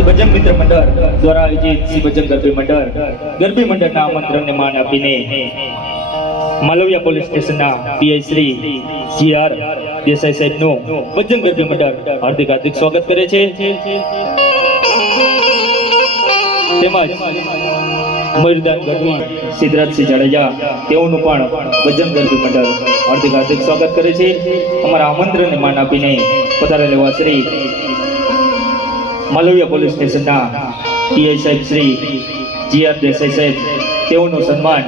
શ્રી ભજન મિત્ર મંડળ દ્વારા આયોજિત શ્રી ભજન ગરબી મંડળના આમંત્રણને માન આપીને માલવિયા પોલીસ સ્ટેશનના પીઆઈ શ્રી જીઆર દેસાઈ સાહેબનું ભજન ગરબી મંડળ હાર્દિક સ્વાગત કરે છે. તેમજ મયુરદાન ગઢવી સિદ્ધરાજસિંહ જાડેજા તેઓનું પણ ભજન ગરબી મંડળ હાર્દિક સ્વાગત કરે છે. અમારા આમંત્રણને માન આપીને પધારેલ એવા શ્રી માલવિયા પોલીસ સ્ટેશનના પીઆઈ સાહેબ શ્રી જીઆર દેસાઈ સાહેબ તેઓનું સન્માન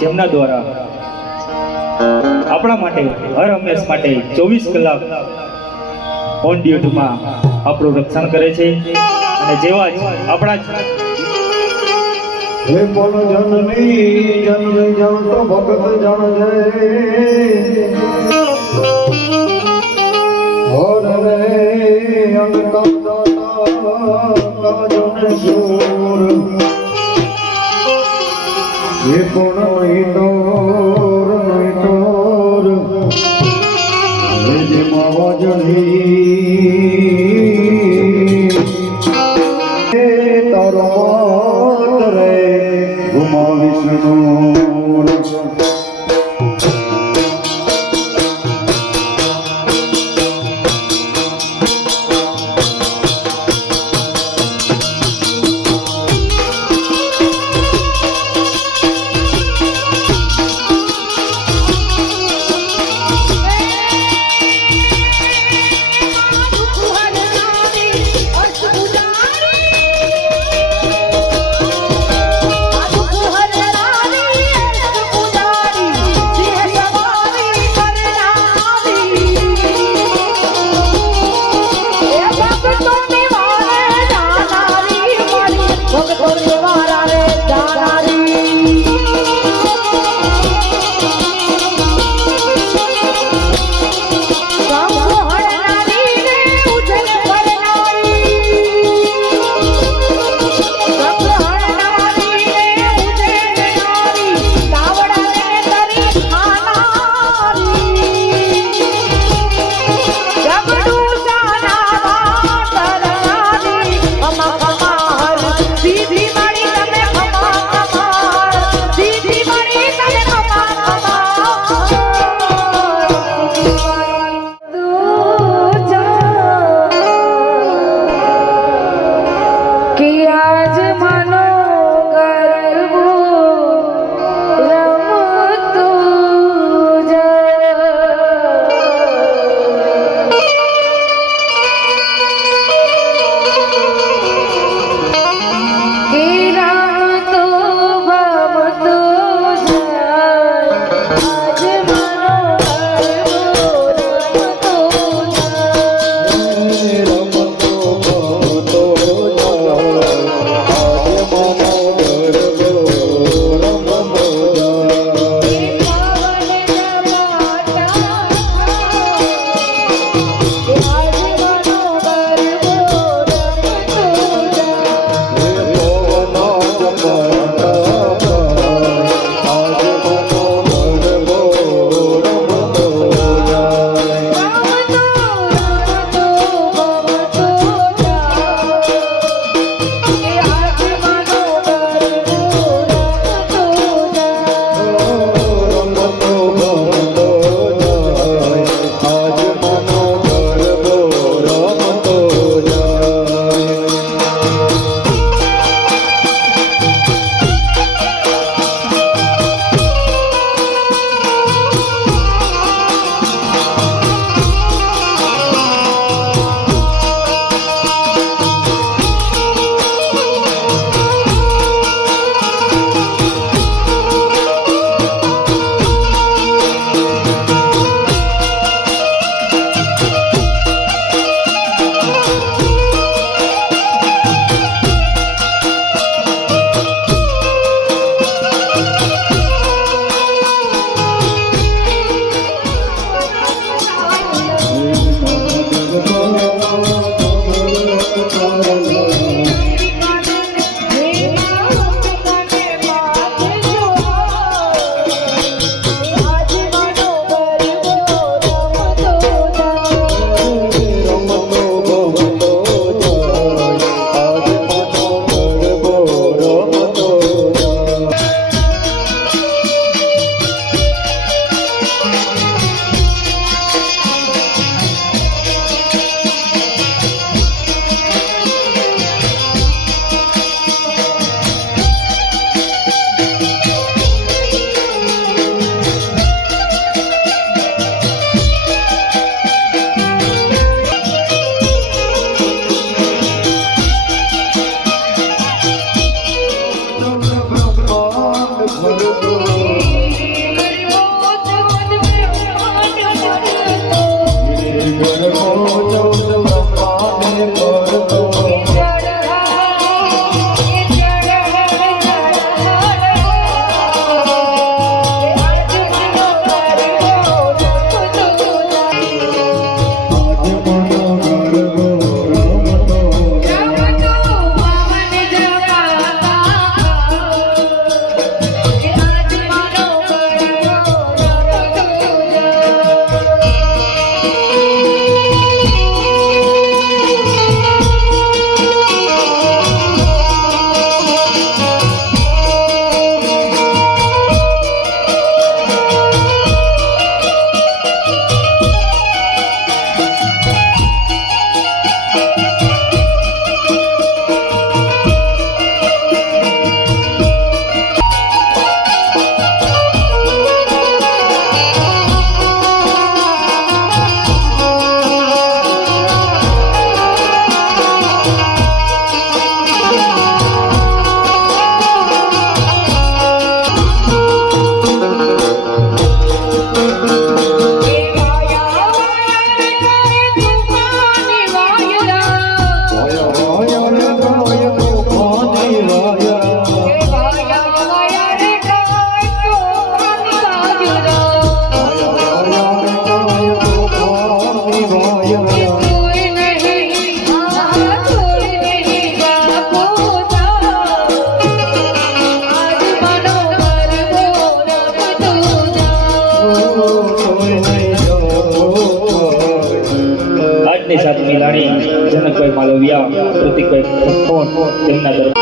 જેમના દ્વારા આપણા માટે હર હંમેશ માટે 24 કલાક ઓન ડ્યુટીમાં આપણું રક્ષણ કરે છે અને જેવા જ આપણા હે પણ જનની જન તો ભગત જન જય હર રે અંગ કાજન સુર હે પણ નહીં તોર હે જે માવા જણી આજની સાથે મિલાણી જનકભાઈ માલવિયા પ્રતિકભાઈ ઠોણ તેમના તરફ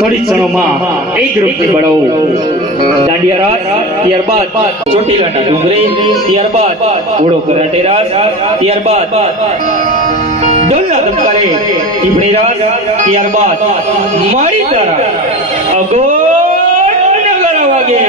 થોડી ક્ષણોમાં એક ગ્રુપની બળો દાંડિયા રાસ, ત્યારબાદ ચોટીલાના ડુંગરે, ત્યારબાદ ઘોડો કરાટે રાસ, ત્યારબાદ ડોલના દમકારે ટીપણી રાસ, ત્યારબાદ મારી તારા અગોટ નગારા વાગે